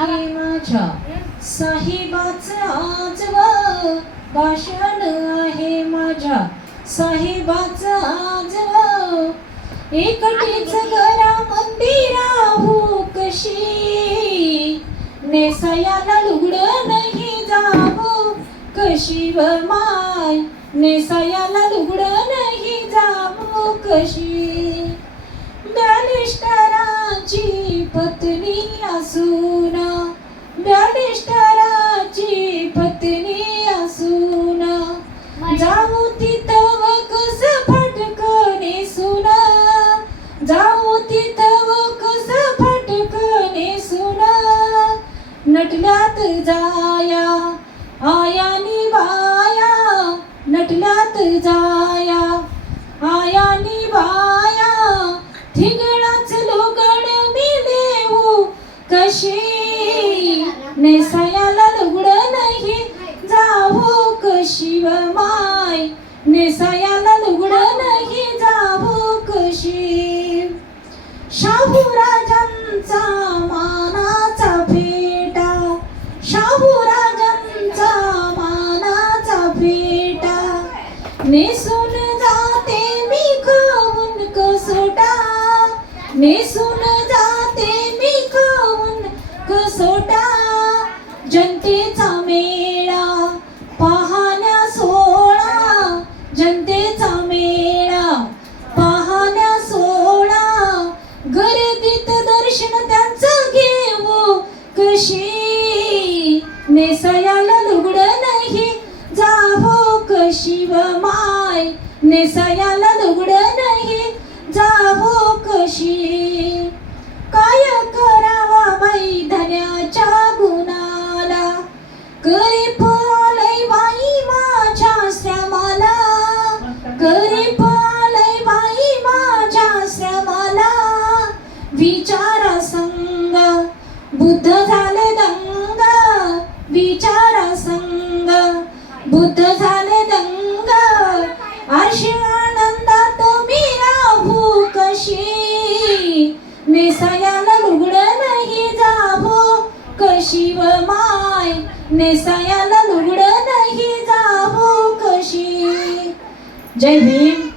आहे माझ्या साहेबाचं आज भाषण आहे माझ्या साहेबाचं आज एकटीच घरा मंदिराहू कशी नेसायाला लुगडं नाही जावो कशी व माय नेसायाला लुगडं नाही जावो कशी बॅरिस्टराची पत्नी असून बॅरिस्टराची पत्नी असून जाऊ तिथं कस फटकने सुना जाऊ तिथं कस फटकने सुना नटल्यात जाया आयानी बाया नटल्यात जाया आयानी बाया थिगळाच लोगड मी देऊ कशी नेसायाला लुगडं नाही जावो कशी व माय नेसायाला लुगडं नाही जावो कशी शाहू राजांचा मानाचा फेटा शाहू राजांचा मानाचा फेटा नेसून जाते मी खाऊन कसोटा नेसून जाते मी खाऊन कसोटा जनतेचा मेळा पाहण्या सोळा जनतेचा मेळा पाहण्या सोळा गर्दीत दर्शन त्यांचं घेऊ कशी नेसायाला लुगडं नाही जावो कशी व माय नेसायाला लुगडं नाही जावो कशी काय करावा बाई धन्याच्या गुणाला करी पालय बाई माझ्या श्रमाला करी पालय बाई माझ्या श्रमाला विचारा संग बुद्ध झाले दंग विचारा संग बुद्ध झाले दंग आरशी आनंदात मी राहू कशी नेसायाला लुगडं नाही जावो कशी व माय नेसायाला लुगडं नाही जावो कशी. जय भीम.